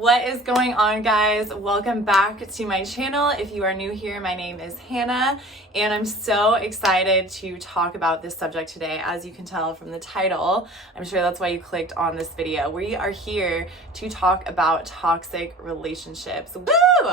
What is going on, guys? Welcome back to my channel. If you are new here, my name is Hannah, and I'm so excited to talk about this subject today. As you can tell from the title, I'm sure that's why you clicked on this video. We are here to talk about toxic relationships. Woo!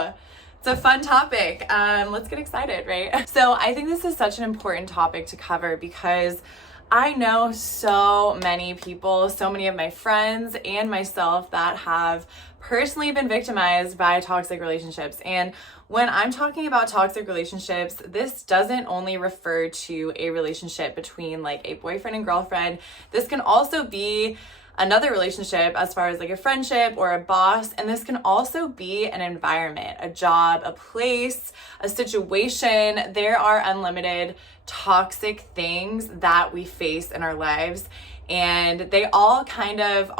It's a fun topic. Let's get excited, right? So I think this is such an important topic to cover because I know so many people, so many of my friends and myself that have personally been victimized by toxic relationships. And when I'm talking about toxic relationships, this doesn't only refer to a relationship between like a boyfriend and girlfriend. This can also be another relationship as far as like a friendship or a boss. And this can also be an environment, a job, a place, a situation. There are unlimited toxic things that we face in our lives, and they all have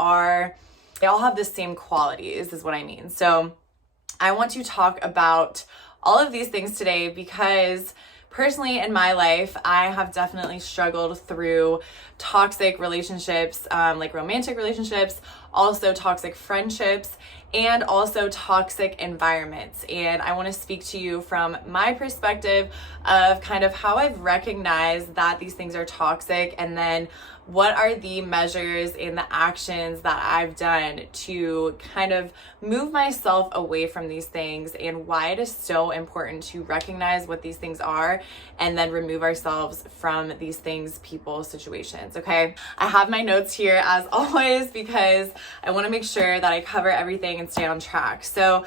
the same qualities is what I mean. So I want to talk about all of these things today because personally in my life, I have definitely struggled through toxic relationships, like romantic relationships, also toxic friendships, and also toxic environments. And I want to speak to you from my perspective of kind of how I've recognized that these things are toxic, and then what are the measures and the actions that I've done to kind of move myself away from these things, and why it is so important to recognize what these things are and then remove ourselves from these things, people, situations, okay? I have my notes here as always because I want to make sure that I cover everything and stay on track. So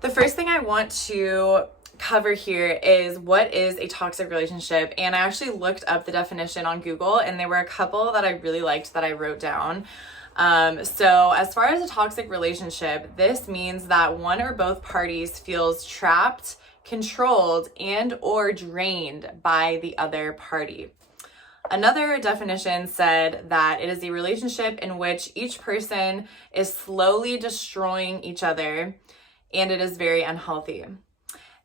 the first thing I want to cover here is what is a toxic relationship. And I actually looked up the definition on Google, and there were a couple that I really liked that I wrote down. So as far as a toxic relationship, this means that one or both parties feels trapped, controlled, and or drained by the other party. Another definition said that it is a relationship in which each person is slowly destroying each other, and it is very unhealthy.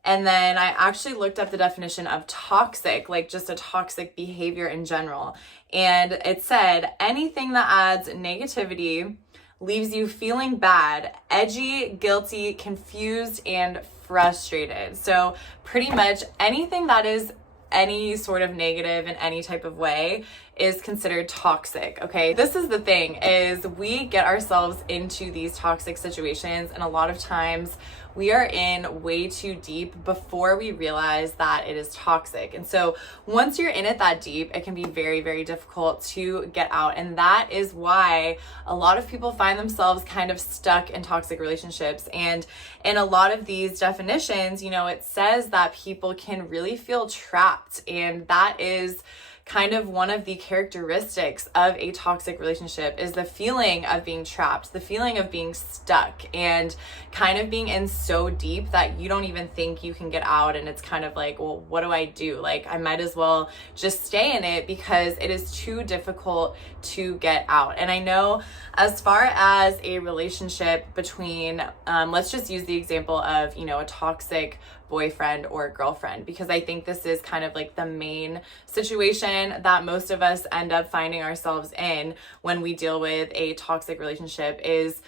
And then I actually looked up the definition of toxic, like just a toxic behavior in general. And it said anything that adds negativity, leaves you feeling bad, edgy, guilty, confused, and frustrated. So pretty much anything that is any sort of negative in any type of way is considered toxic, okay? This is the thing, is we get ourselves into these toxic situations, and a lot of times we are in way too deep before we realize that it is toxic. And so once you're in it that deep, it can be very, very difficult to get out. And that is why a lot of people find themselves kind of stuck in toxic relationships. And in a lot of these definitions, it says that people can really feel trapped. And that is kind of one of the characteristics of a toxic relationship, is the feeling of being trapped, the feeling of being stuck, and kind of being in so deep that you don't even think you can get out. And it's kind of like, well, what do I do? Like, I might as well just stay in it because it is too difficult to get out. And I know as far as a relationship between, let's just use the example of, a toxic boyfriend or girlfriend, because I think this is kind of like the main situation that most of us end up finding ourselves in when we deal with a toxic relationship, is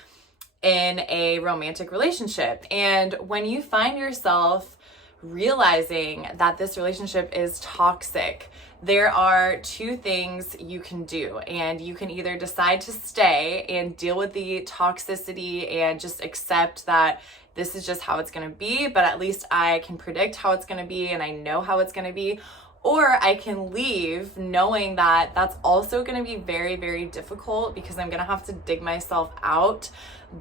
in a romantic relationship. And when you find yourself realizing that this relationship is toxic, there are two things you can do. And you can either decide to stay and deal with the toxicity and just accept that this is just how it's going to be, but at least I can predict how it's going to be and I know how it's going to be. Or I can leave knowing that that's also going to be very, very difficult because I'm going to have to dig myself out.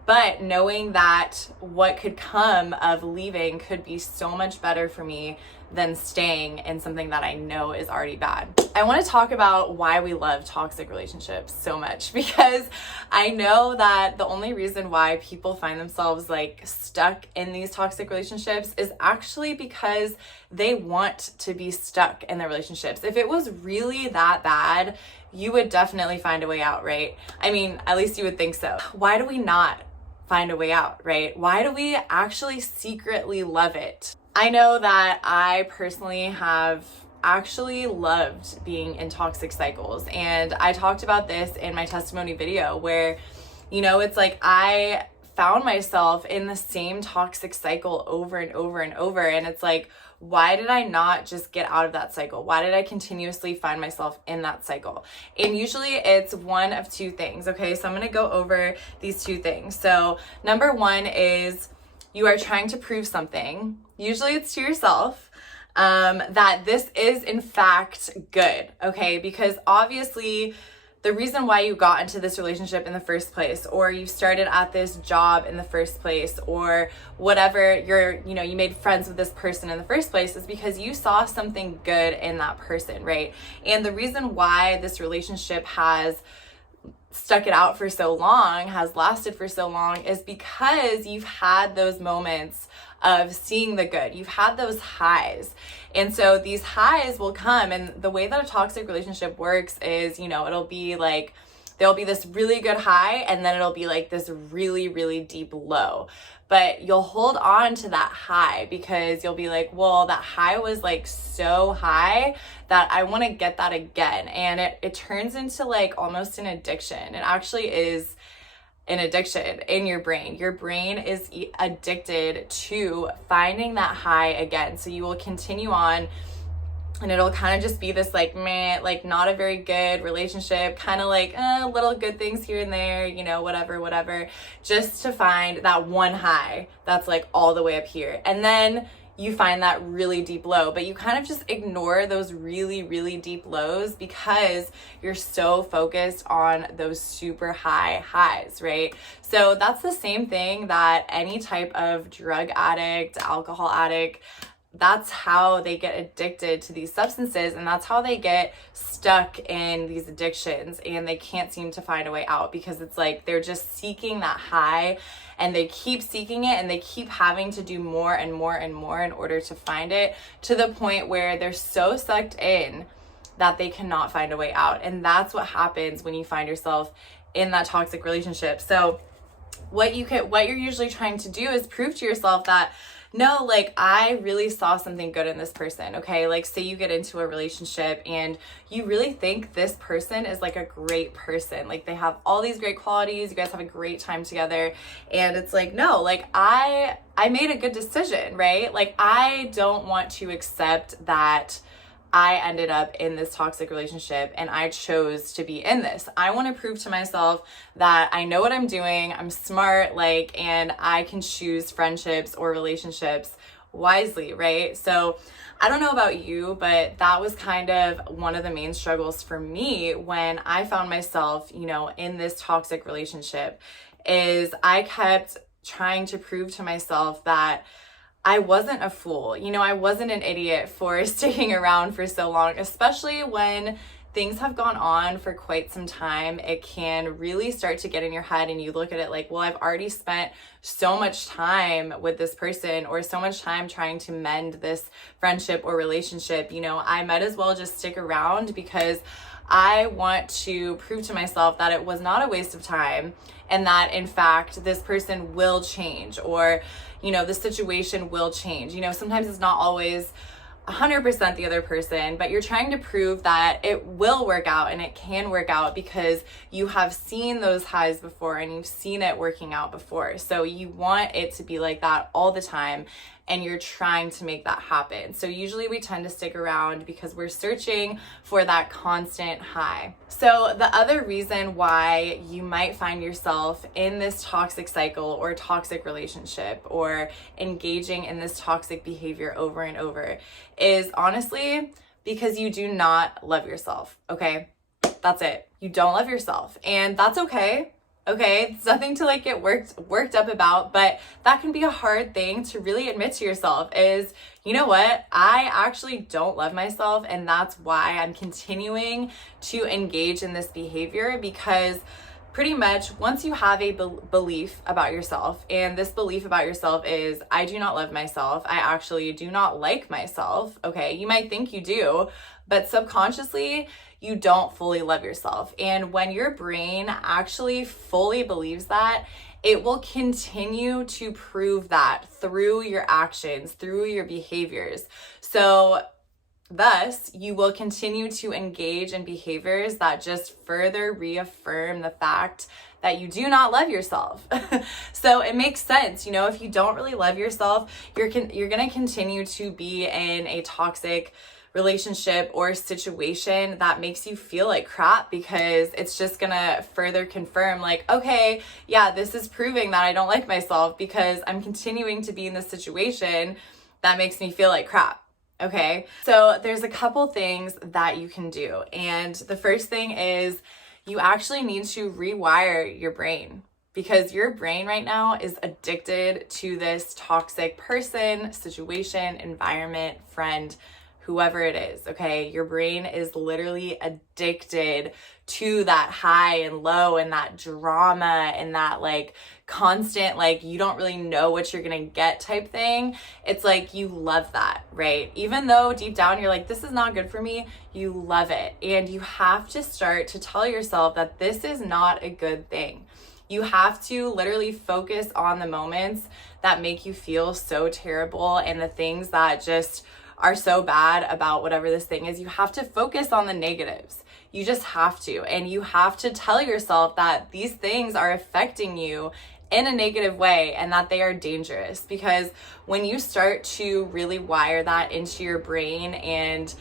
But knowing that what could come of leaving could be so much better for me than staying in something that I know is already bad. I want to talk about why we love toxic relationships so much, because I know that the only reason why people find themselves like stuck in these toxic relationships is actually because they want to be stuck in their relationships. If it was really that bad, you would definitely find a way out, right? I mean, at least you would think so. Why do we not find a way out, right? Why do we actually secretly love it? I know that I personally have actually loved being in toxic cycles, and I talked about this in my testimony video where, it's like I found myself in the same toxic cycle over and over and over. And it's like, why did I not just get out of that cycle? Why did I continuously find myself in that cycle? And usually it's one of two things, okay? So I'm going to go over these two things. So number one is you are trying to prove something. Usually it's to yourself, that this is in fact good, okay? Because obviously the reason why you got into this relationship in the first place, or you started at this job in the first place, or whatever, you made friends with this person in the first place, is because you saw something good in that person, right? And the reason why this relationship has stuck it out for so long, has lasted for so long, is because you've had those moments of seeing the good. You've had those highs. And so these highs will come, and the way that a toxic relationship works is, it'll be like, there'll be this really good high, and then it'll be like this really, really deep low. But you'll hold on to that high because you'll be like, well, that high was like so high that I want to get that again. And it turns into like almost an addiction. It actually is an addiction in your brain. Your brain is addicted to finding that high again. So you will continue on, and it'll kind of just be this like, meh, like not a very good relationship, kind of like little good things here and there, whatever, just to find that one high that's like all the way up here. And then you find that really deep low, but you kind of just ignore those really, really deep lows because you're so focused on those super high highs, right? So that's the same thing that any type of drug addict, alcohol addict, that's how they get addicted to these substances, and that's how they get stuck in these addictions, and they can't seem to find a way out because it's like they're just seeking that high, and they keep seeking it, and they keep having to do more and more and more in order to find it, to the point where they're so sucked in that they cannot find a way out. And that's what happens when you find yourself in that toxic relationship. So what you're usually trying to do is prove to yourself that, no, like I really saw something good in this person, okay? Like say you get into a relationship and you really think this person is like a great person. Like they have all these great qualities, you guys have a great time together, and it's like, no, like I made a good decision, right? Like I don't want to accept that I ended up in this toxic relationship and I chose to be in this. I want to prove to myself that I know what I'm doing, I'm smart, and I can choose friendships or relationships wisely, right? So I don't know about you, but that was kind of one of the main struggles for me when I found myself, in this toxic relationship, is I kept trying to prove to myself that I wasn't a fool. I wasn't an idiot for sticking around for so long, especially when things have gone on for quite some time. It can really start to get in your head, and you look at it like, well, I've already spent so much time with this person, or so much time trying to mend this friendship or relationship. I might as well just stick around because I want to prove to myself that it was not a waste of time, and that in fact this person will change, or the situation will change. Sometimes it's not always 100% the other person, but you're trying to prove that it will work out, and it can work out because you have seen those highs before and you've seen it working out before. So you want it to be like that all the time, and you're trying to make that happen. So usually we tend to stick around because we're searching for that constant high. So the other reason why you might find yourself in this toxic cycle or toxic relationship, or engaging in this toxic behavior over and over, is honestly because you do not love yourself, okay? That's it. You don't love yourself, and that's okay. Okay, it's nothing to get worked up about, but that can be a hard thing to really admit to yourself, is, you know what, I actually don't love myself, and that's why I'm continuing to engage in this behavior. Because pretty much once you have a belief about yourself, and this belief about yourself is, I do not love myself, I actually do not like myself, okay, you might think you do, but subconsciously you don't fully love yourself. And when your brain actually fully believes that, it will continue to prove that through your actions, through your behaviors. So thus, you will continue to engage in behaviors that just further reaffirm the fact that you do not love yourself. So it makes sense, you know, if you don't really love yourself, you're going to continue to be in a toxic relationship or situation that makes you feel like crap, because it's just gonna further confirm like, okay, yeah, this is proving that I don't like myself because I'm continuing to be in this situation that makes me feel like crap. Okay, so there's a couple things that you can do, and the first thing is you actually need to rewire your brain, because your brain right now is addicted to this toxic person, situation, environment, friend, whoever it is, okay? Your brain is literally addicted to that high and low and that drama and that like constant, like you don't really know what you're gonna get type thing. It's like you love that, right? Even though deep down you're like, this is not good for me, you love it. And you have to start to tell yourself that this is not a good thing. You have to literally focus on the moments that make you feel so terrible and the things that just are so bad about whatever this thing is. You have to focus on the negatives. You just have to. And you have to tell yourself that these things are affecting you in a negative way and that they are dangerous. Because when you start to really wire that into your brain and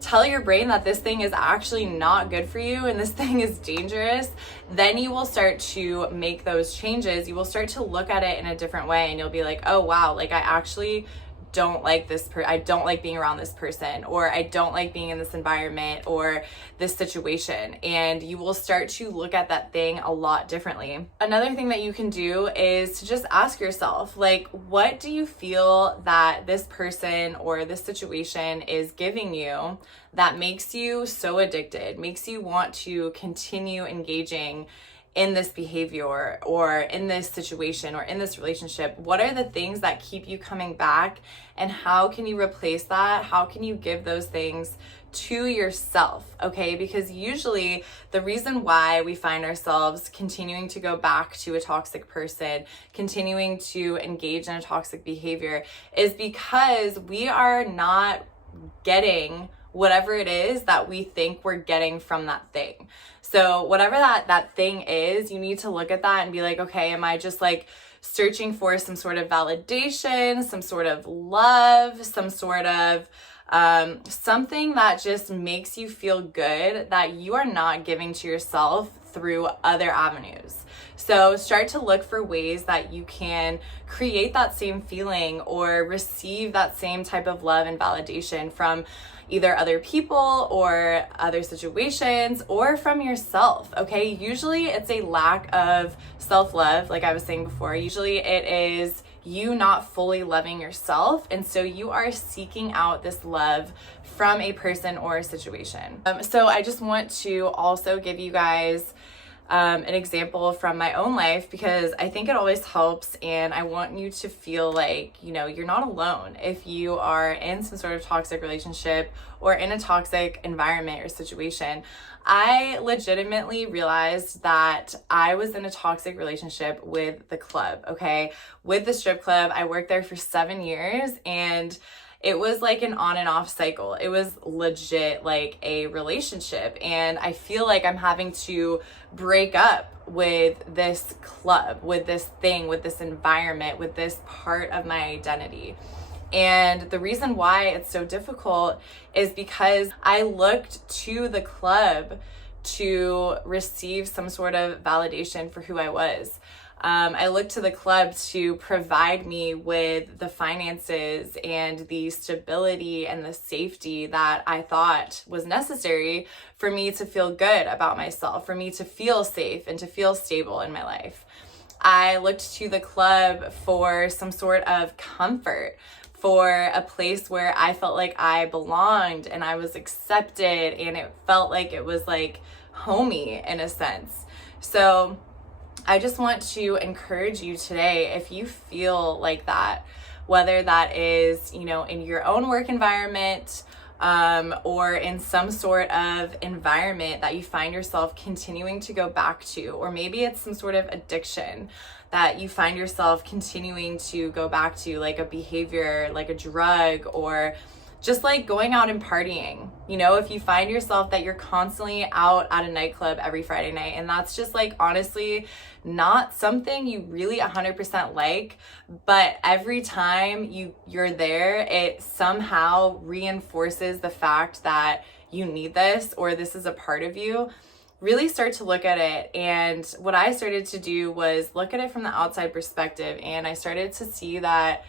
tell your brain that this thing is actually not good for you and this thing is dangerous, then you will start to make those changes. You will start to look at it in a different way, and you'll be like, oh wow, like I actually don't like this I don't like being around this person, or I don't like being in this environment or this situation. And you will start to look at that thing a lot differently. Another thing that you can do is to just ask yourself, like, what do you feel that this person or this situation is giving you that makes you so addicted, makes you want to continue engaging in this behavior or in this situation or in this relationship? What are the things that keep you coming back, and how can you replace that? How can you give those things to yourself? Okay, because usually the reason why we find ourselves continuing to go back to a toxic person, continuing to engage in a toxic behavior, is because we are not getting whatever it is that we think we're getting from that thing. So whatever that thing is, you need to look at that and be like, okay, am I just like searching for some sort of validation, some sort of love, some sort of something that just makes you feel good that you are not giving to yourself through other avenues? So start to look for ways that you can create that same feeling or receive that same type of love and validation from either other people or other situations or from yourself, okay? Usually it's a lack of self-love, like I was saying before. Usually it is you not fully loving yourself, and so you are seeking out this love from a person or a situation. So I just want to also give you guys an example from my own life, because I think it always helps, and I want you to feel like, you know, you're not alone if you are in some sort of toxic relationship or in a toxic environment or situation. I legitimately realized that I was in a toxic relationship with the club, okay? With the strip club. I worked there for 7 years, and it was like an on and off cycle. It was legit like a relationship. And I feel like I'm having to break up with this club, with this thing, with this environment, with this part of my identity. And the reason why it's so difficult is because I looked to the club to receive some sort of validation for who I was. I looked to the club to provide me with the finances and the stability and the safety that I thought was necessary for me to feel good about myself, for me to feel safe and to feel stable in my life. I looked to the club for some sort of comfort, for a place where I felt like I belonged and I was accepted, and it felt like it was like homey in a sense. So I just want to encourage you today, if you feel like that, whether that is, you know, in your own work environment, or in some sort of environment that you find yourself continuing to go back to, or maybe it's some sort of addiction that you find yourself continuing to go back to, like a behavior, like a drug, or just like going out and partying. You know, if you find yourself that you're constantly out at a nightclub every Friday night, and that's just like honestly not something you really 100% like, but every time you're there, it somehow reinforces the fact that you need this or this is a part of you. Really start to look at it. And what I started to do was look at it from the outside perspective, and I started to see that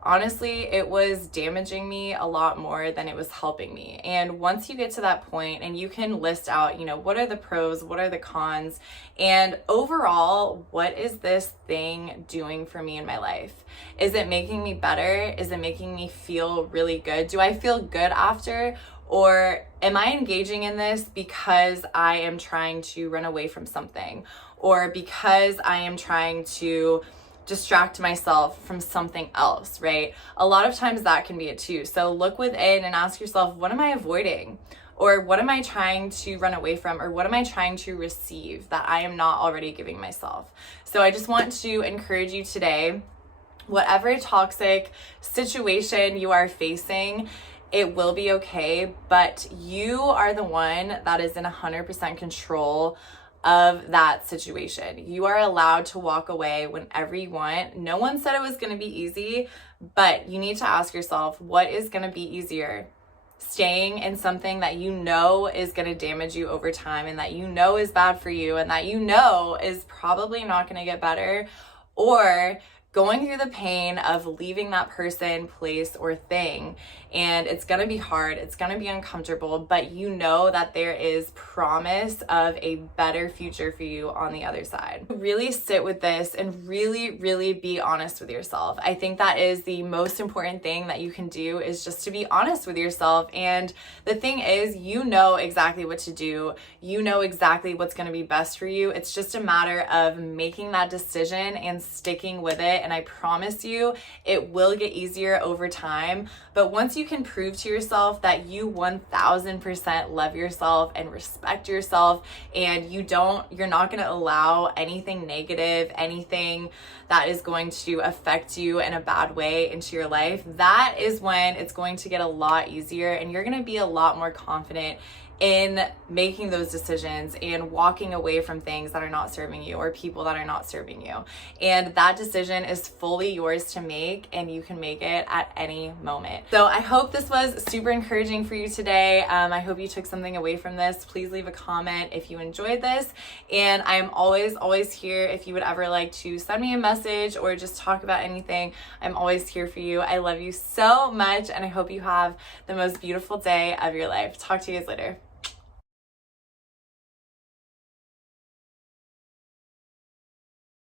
honestly, it was damaging me a lot more than it was helping me. And once you get to that point and you can list out, you know, what are the pros, what are the cons, and overall, what is this thing doing for me in my life? Is it making me better? Is it making me feel really good? Do I feel good after? Or am I engaging in this because I am trying to run away from something, or because I am trying to distract myself from something else, right? A lot of times that can be it too. So look within and ask yourself, what am I avoiding? Or what am I trying to run away from? Or what am I trying to receive that I am not already giving myself? So I just want to encourage you today, whatever toxic situation you are facing, it will be okay, but you are the one that is in 100% control of that situation. You are allowed to walk away whenever you want. No one said it was going to be easy, but you need to ask yourself, what is going to be easier? Staying in something that you know is going to damage you over time, and that you know is bad for you, and that you know is probably not going to get better, or going through the pain of leaving that person, place, or thing. And it's going to be hard. It's going to be uncomfortable, but you know that there is promise of a better future for you on the other side. Really sit with this and really, really be honest with yourself. I think that is the most important thing that you can do, is just to be honest with yourself. And the thing is, you know exactly what to do. You know exactly what's going to be best for you. It's just a matter of making that decision and sticking with it. And I promise you, it will get easier over time. But once you can prove to yourself that you 1000% love yourself and respect yourself, and you're not going to allow anything negative, anything that is going to affect you in a bad way into your life, that is when it's going to get a lot easier, and you're going to be a lot more confident in making those decisions and walking away from things that are not serving you or people that are not serving you. And that decision is fully yours to make, and you can make it at any moment. So I hope this was super encouraging for you today. I hope you took something away from this. Please leave a comment if you enjoyed this. And I'm always here if you would ever like to send me a message or just talk about anything. I'm always here for you. I love you so much, and I hope you have the most beautiful day of your life. Talk to you guys later.